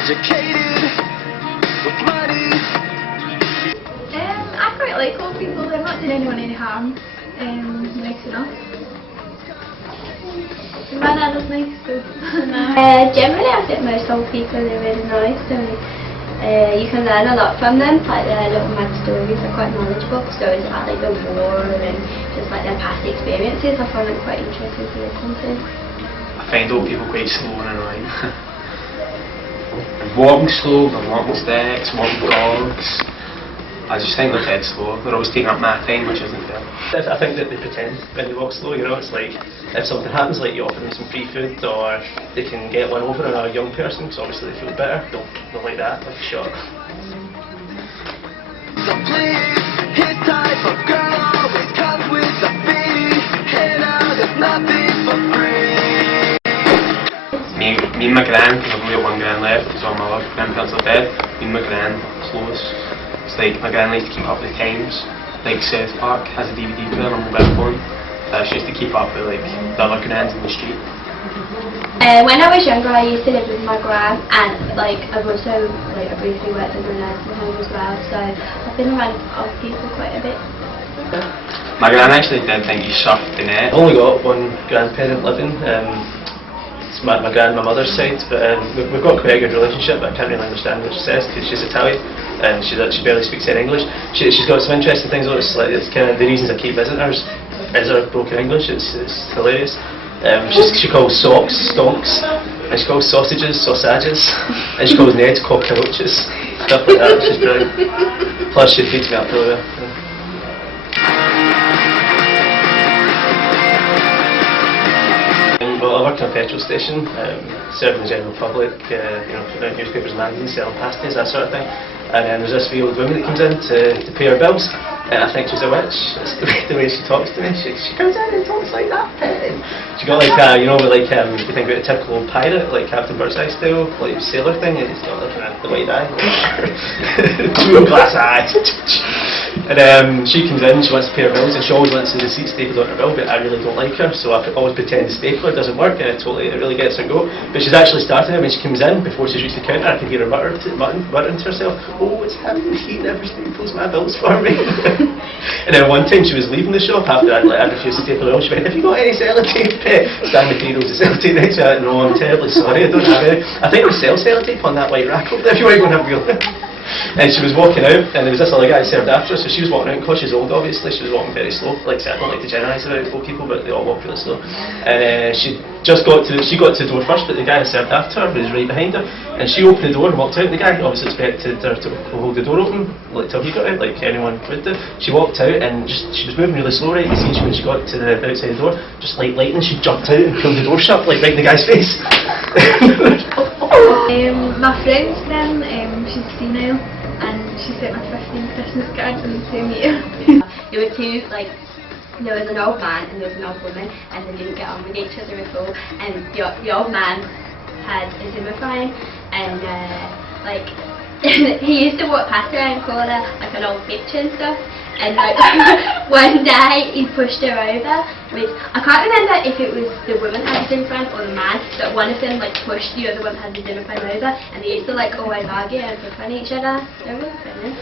educated with money. I quite like old people. They're not doing anyone any harm. Nice enough. My dad was nice too. Generally I think most old people are really nice and you can learn a lot from them. Like their little mad stories are quite knowledgeable, stories about like the war and just like their past experiences. I find them quite interesting to listen to. I find old people quite slow and annoying. Walking slow, they're walking sticks, walking dogs. I just think they're dead slow. They're always taking up my time, which isn't fair. I think that they pretend when they walk slow, you know, it's like if something happens, like you offer them some free food or they can get one over on a young person, because obviously they feel better, they'll like that, like a shock. So please, his type of girl always comes with a fee. Hey now, there's nothing for free. Me and my gran, because I've only got one gran left, because all my other grandparents are dead, me and my gran are close. It's like my gran likes to keep up with the times. Like South Park has a DVD player on my mobile phone. She used to keep up with like the other grans in the street. When I was younger I used to live with my gran and like I've also like I briefly worked in a nursing home as well, so I've been around old people quite a bit. My gran actually did think he surfed the net. I've only got one grandparent living. It's my gran, my mother's side, but we've got quite a good relationship, but I can't really understand what she says because she's Italian and she barely speaks any English. She's got some interesting things on it. It's kind of the reasons I keep visiting her is her broken English. It's hilarious. She calls socks stonks, and she calls sausages sausages, and she calls Neds cockroaches, stuff like that. She's brilliant. Plus she feeds me up really well. Well, I worked in a petrol station, serving the general public, you know, putting out newspapers and magazines, selling pasties, that sort of thing. And then there's this wee old woman that comes in to pay her bills, and I think she's a witch. It's the way she talks to me. She comes in and talks like that. And she got like you know, like you think about a typical old pirate, like Captain Birdseye style, like sailor thing. And it's got like the white eye, two glass eye. And she comes in, she wants to pay her bills, and she always wants the receipt stapled on her bill, but I really don't like her, so I always pretend the stapler doesn't work, and it really gets her go. But she's actually starting it when she comes in, before she's reached the counter, I can hear her muttering to herself, "Oh, it's him, he never staples my bills for me." And then one time she was leaving the shop after I'd refused to staple her bill, she went, "Have you got any sellotape?" Stand McNeil's sellotape next to it. "No, I'm terribly sorry, I don't have any. I think we sell sellotape on that white rack over there if you want to go and have a real." And she was walking out, and there was this other guy served after her, so she was walking out, because she's old obviously, she was walking very slow. Like I don't like to generalise about old people, but they all walk really slow. And she got to the door first, but the guy who served after her was right behind her, and she opened the door and walked out. The guy obviously expected her to hold the door open, like till he got out, like anyone would do. She walked out, and she was moving really slow, right? You see, when she got to the outside the door, just like lightning, she jumped out and pulled the door shut, like right in the guy's face. My friend's friend, she's female, and she sent my 15 Christmas cards in the same year. There were two, like, there was an old man and there was an old woman, and they didn't get on with each other at all, and the old man had a Zimmer frame, and like he used to walk past her and call her like an old bitch and stuff. And like one day he pushed her over, which I can't remember if it was the woman had the Zimmer frame or the man, but one of them like pushed the other one that had the Zimmer frame over, and they used to like always argue and pick on each other. They're really funny.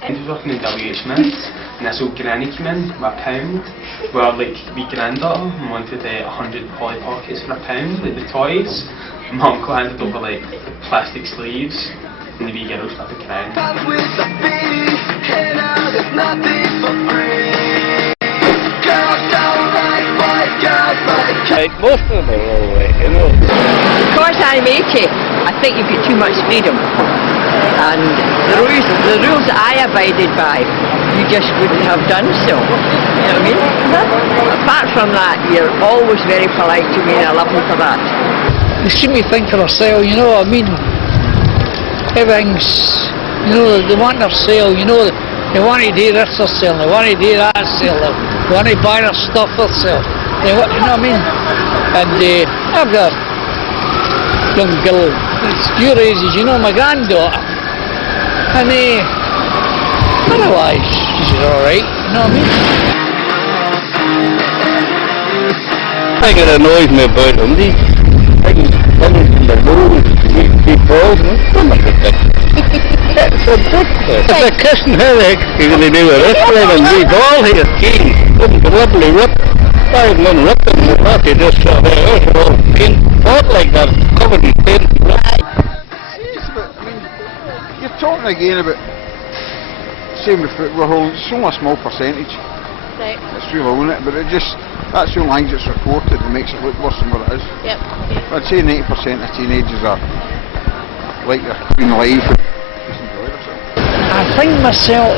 I was working in WH Mint, and this old granny came in with £1, where like my granddaughter wanted 100 Polly Pockets for £1, like the toys. My uncle handed over like plastic sleeves, and the wee girl started crying. Comes with a fee. Hey now, there's nothing for free. Girls don't like white girls like most of them are all right, you know. Because I'm 80, I think you've got too much freedom. And the rules that I abided by, you just wouldn't have done so. You know what I mean? Apart from that, you're always very polite to me, and I love you for that. They shouldn't think for themselves, you know what I mean? Everything's, you know, they want their sale, you know, they want to do this they're selling, they want to do that sale, they want to buy their stuff they're selling, you know what I mean? And I've got a young girl, it's your age, you know, my granddaughter, and otherwise she's alright, you know what I mean? The thing that annoys me about them, things in the mood, big balls, and it's ridiculous. It's ridiculous. If they're kissing, how the heck are you going to do with this thing and big ball here? Gee, wouldn't deliberately rip. I wouldn't rip them, but not they just sort of, there's all paint, pot like that, covered in paint. Just about, I mean, you're talking again about same with football, it's only a small percentage. Right. It's real, isn't it? But it just, that's the only thing that's reported that makes it look worse than what it is. Yep. I'd say 90% of teenagers are like they're in life. Just enjoy themselves. I think myself,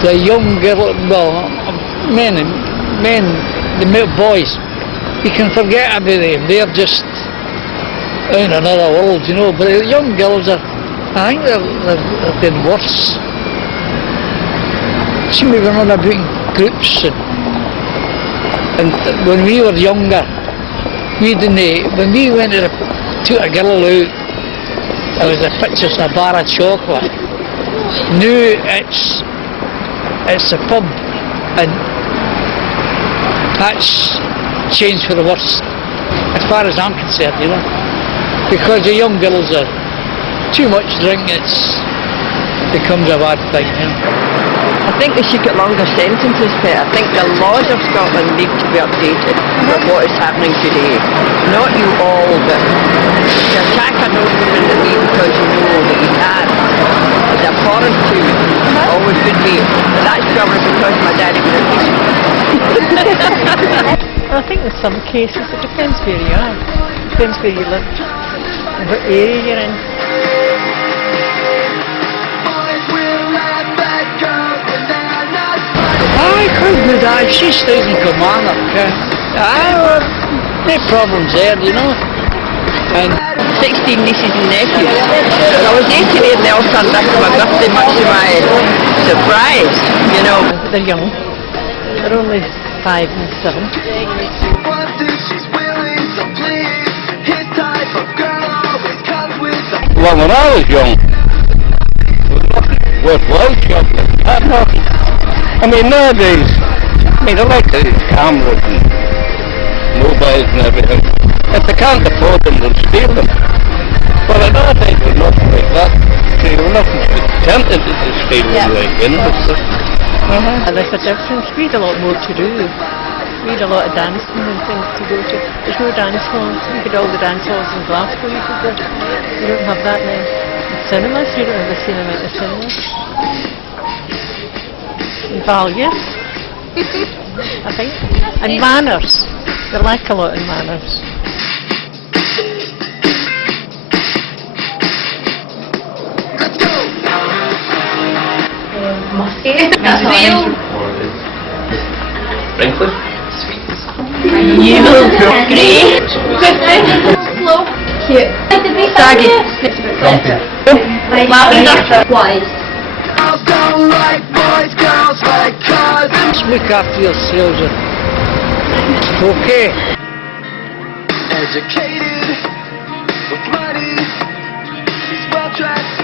the young girl, well, men, the boys, you can forget about them, they're just in another world, you know, but the young girls are, I think they're getting worse. See, we were on about groups, and when we were younger, we didn't, when we went to took a girl out, there was a pictures in a bar of chocolate. Now it's a pub, and that's changed for the worse, as far as I'm concerned, you know, because the young girls are too much drink, it becomes a bad thing, you know. I think they should get longer sentences, but I think the laws of Scotland need to be updated with what is happening today. Not you all, but to attack an old woman at me because you know that you can is abhorrent to you. Always would be. But that's probably because my daddy was a policeman. I think in some cases it depends where you are. It depends where you live, and what area you're in. I could do that. She stays in Kilmarnock. No problems there, you know. And 16 nieces and nephews. When I was 88 and they all turned up to my birthday, much to my surprise, you know. They're young. They're only 5 and 7. well, when I was young, there was nothing worthwhile shopping. Nothing. I mean, nowadays, I like these cameras and mobiles and everything. If they can't afford them, they'll steal them. But in our day, there was nothing like that. There was nothing tempted to steal them, like, you know. And there's a difference. We had a lot more to do. We had a lot of dancing and things to go to. There's no dance halls. We had all the dance halls in Glasgow you could go. You don't have that now. Cinemas, you don't have a cinema at the cinemas. Values, I think, and manners. They lack a lot in manners. Musky. Real. Wrinkly. You. Grey. Slow. Cute. Saggy. Lavender. Wise. Look after yourselves. Okay. Educated with money, he's well dressed.